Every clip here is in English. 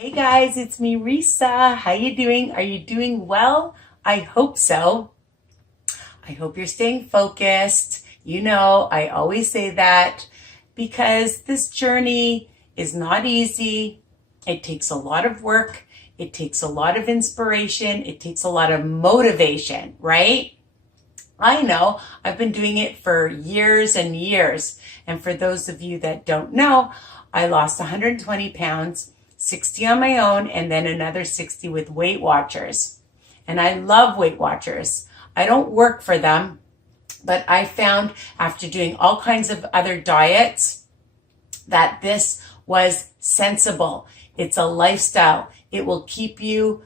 Hey guys, it's me, Risa. How you doing? Are you doing well? I hope so. I hope you're staying focused. You know, I always say that because this journey is not easy. It takes a lot of work. It takes a lot of inspiration. It takes a lot of motivation, right? I know. I've been doing it for years and years. And for those of you that don't know, I lost 120 pounds, 60 on my own, and then another 60 with Weight Watchers. And I love Weight Watchers. I don't work for them, but I found after doing all kinds of other diets that this was sensible. It's a lifestyle. It will keep you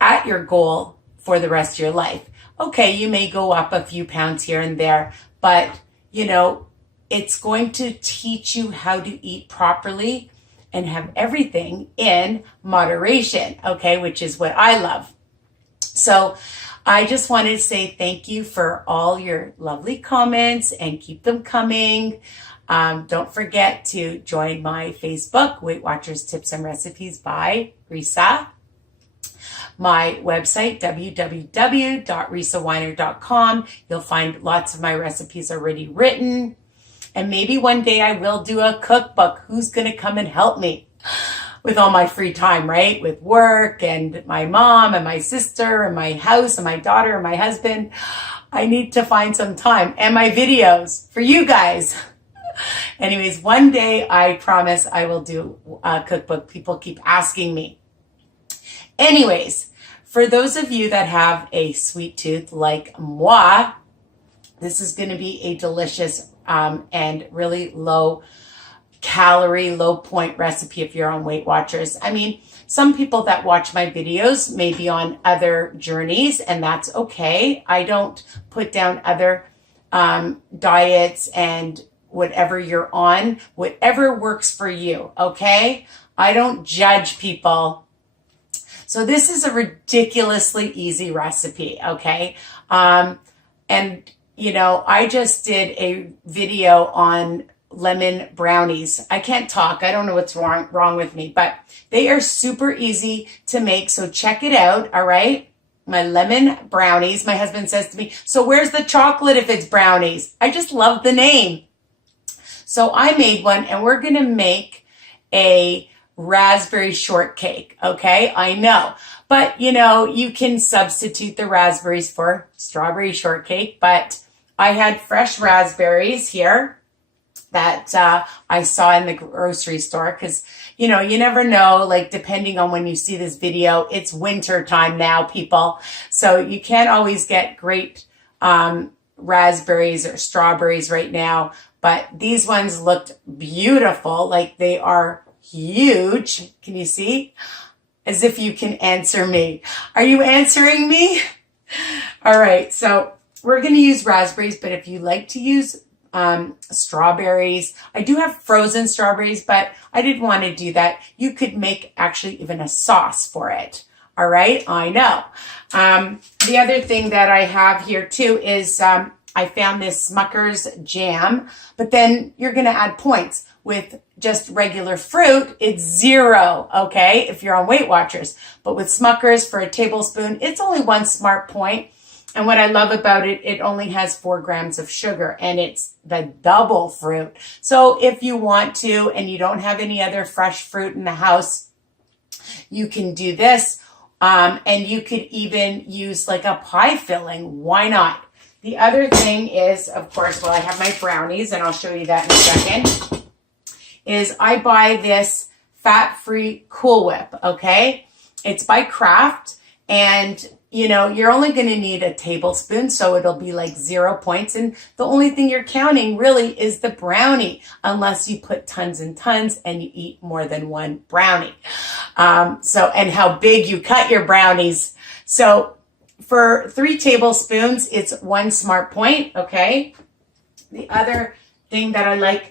at your goal for the rest of your life. Okay, you may go up a few pounds here and there, but you know, it's going to teach you how to eat properly and have everything in moderation, okay, which is what I love. So I just wanted to say thank you for all your lovely comments and keep them coming. Don't forget to join my Facebook, Weight Watchers Tips and Recipes by Risa. My website, www.risaweiner.com. You'll find lots of my recipes already written. And maybe one day I will do a cookbook. Who's going to come and help me with all my free time, right? With work and my mom and my sister and my house and my daughter and my husband. I need to find some time and my videos for you guys. Anyways, one day I promise I will do a cookbook. People keep asking me. Anyways, for those of you that have a sweet tooth like moi, this is going to be a delicious and really low calorie, low point recipe if you're on Weight Watchers. I mean, some people that watch my videos may be on other journeys, and that's okay. I don't put down other diets and whatever you're on, whatever works for you, okay? I don't judge people. So this is a ridiculously easy recipe, okay? And you know, I just did a video on lemon brownies. I can't talk. I don't know what's wrong with me, but they are super easy to make. So check it out. All right. My lemon brownies. My husband says to me, so where's the chocolate if it's brownies? I just love the name. So I made one, and we're going to make a raspberry shortcake. Okay. I know, but you know, you can substitute the raspberries for strawberry shortcake, but I had fresh raspberries here that I saw in the grocery store because, you know, you never know, like depending on when you see this video, it's winter time now, people. So you can't always get great raspberries or strawberries right now, but these ones looked beautiful. Like they are huge. Can you see? As if you can answer me. Are you answering me? All right. So we're going to use raspberries, but if you like to use strawberries, I do have frozen strawberries, but I didn't want to do that. You could make actually even a sauce for it. All right. I know. The other thing that I have here too is I found this Smuckers Jam, but then you're going to add points. With just regular fruit, it's 0, okay, if you're on Weight Watchers. But with Smuckers for a tablespoon, it's only 1 smart point. And what I love about it, it only has 4 grams of sugar, and it's the double fruit. So if you want to, and you don't have any other fresh fruit in the house, you can do this. And you could even use like a pie filling. Why not? The other thing is, of course, well, I have my brownies, and I'll show you that in a second. Is I buy this fat-free Cool Whip, okay? It's by Kraft, and, you know, you're only going to need a tablespoon, so it'll be like 0 points, and the only thing you're counting really is the brownie, unless you put tons and tons and you eat more than 1 brownie. And how big you cut your brownies. So for 3 tablespoons, it's 1 smart point, okay? The other thing that I like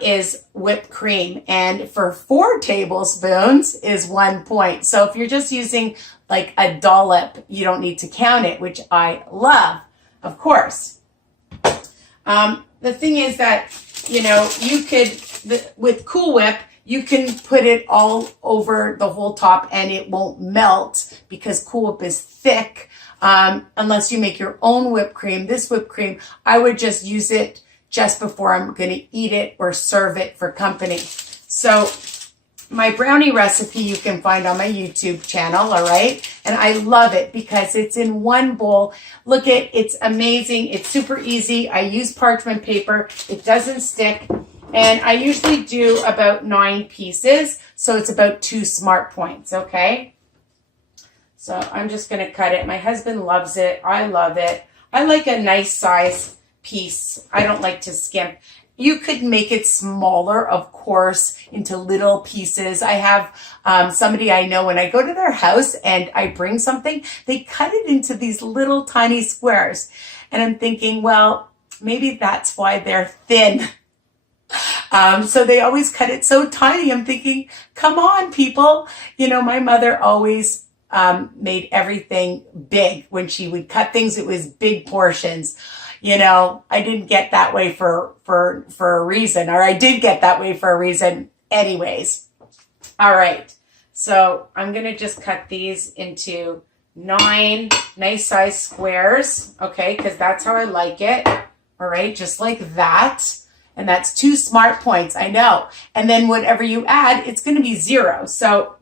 is whipped cream, and for 4 tablespoons is 1 point. So if you're just using like a dollop, you don't need to count it, which I love, of course. The thing is that, you know, you could, with Cool Whip, You can put it all over the whole top and it won't melt because Cool Whip is thick. Unless you make your own whipped cream. This whipped cream, I would just use it just before I'm going to eat it or serve it for company. So my brownie recipe you can find on my YouTube channel, all right? And I love it because it's in one bowl. Look it's amazing. It's super easy. I use parchment paper. It doesn't stick. And I usually do about 9 pieces. So it's about 2 smart points, okay? So I'm just going to cut it. My husband loves it. I love it. I like a nice size piece. I don't like to skimp. You could make it smaller, of course, into little pieces. I have somebody I know when I go to their house and I bring something, they cut it into these little tiny squares. And I'm thinking, well, maybe that's why they're thin. So they always cut it so tiny. I'm thinking, come on, people. You know, my mother always made everything big. When she would cut things, it was big portions. You know, I didn't get that way for a reason, or I did get that way for a reason anyways. All right. So I'm going to just cut these into 9 nice size squares. Okay. Because that's how I like it. All right. Just like that. And that's 2 smart points. I know. And then whatever you add, it's going to be 0. So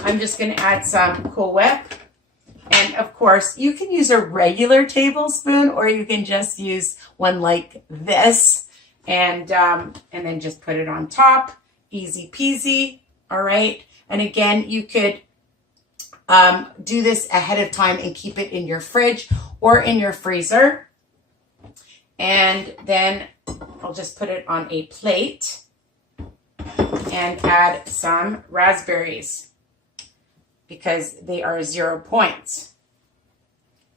I'm just going to add some Cool Whip. And of course, you can use a regular tablespoon or you can just use one like this and then just put it on top. Easy peasy. All right. And again, you could do this ahead of time and keep it in your fridge or in your freezer. And then I'll just put it on a plate and add some raspberries, because they are 0 points.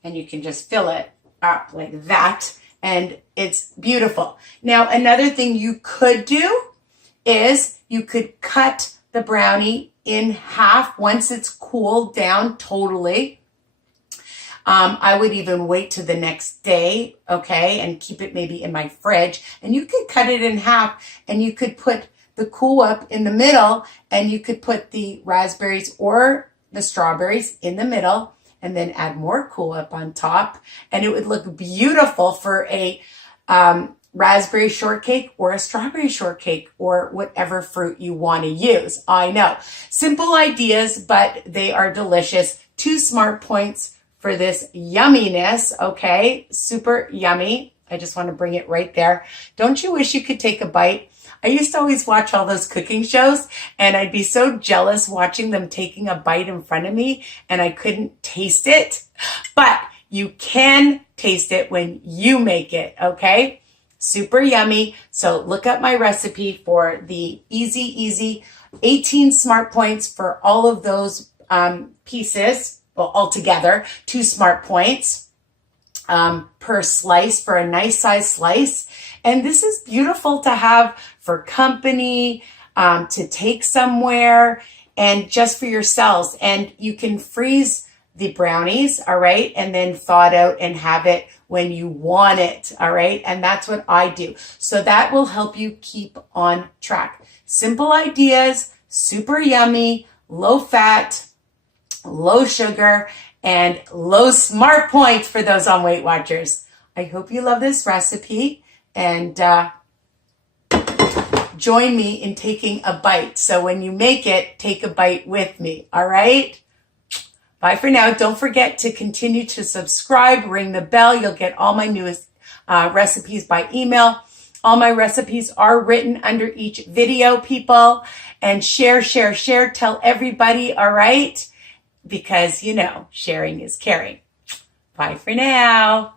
And you can just fill it up like that. And it's beautiful. Now, another thing you could do is you could cut the brownie in half once it's cooled down totally. I would even wait till the next day, okay, and keep it maybe in my fridge. And you could cut it in half and you could put the Cool Whip in the middle and you could put the raspberries or the strawberries in the middle and then add more Cool Whip on top. And it would look beautiful for a raspberry shortcake or a strawberry shortcake or whatever fruit you want to use. I know. Simple ideas, but they are delicious. 2 smart points for this yumminess, okay? Super yummy. I just want to bring it right there. Don't you wish you could take a bite? I used to always watch all those cooking shows and I'd be so jealous watching them taking a bite in front of me and I couldn't taste it. But you can taste it when you make it, okay? Super yummy. So look up my recipe for the easy 18 smart points for all of those pieces. Well, altogether, 2 smart points per slice for a nice size slice. And this is beautiful to have for company, to take somewhere, and just for yourselves. And you can freeze the brownies, all right, and then thaw it out and have it when you want it, all right? And that's what I do. So that will help you keep on track. Simple ideas, super yummy, low fat, low sugar, and low smart points for those on Weight Watchers. I hope you love this recipe and join me in taking a bite. So when you make it, take a bite with me, all right? Bye for now. Don't forget to continue to subscribe, ring the bell. You'll get all my newest recipes by email. All my recipes are written under each video, people. And share. Tell everybody, all right? Because, you know, sharing is caring. Bye for now.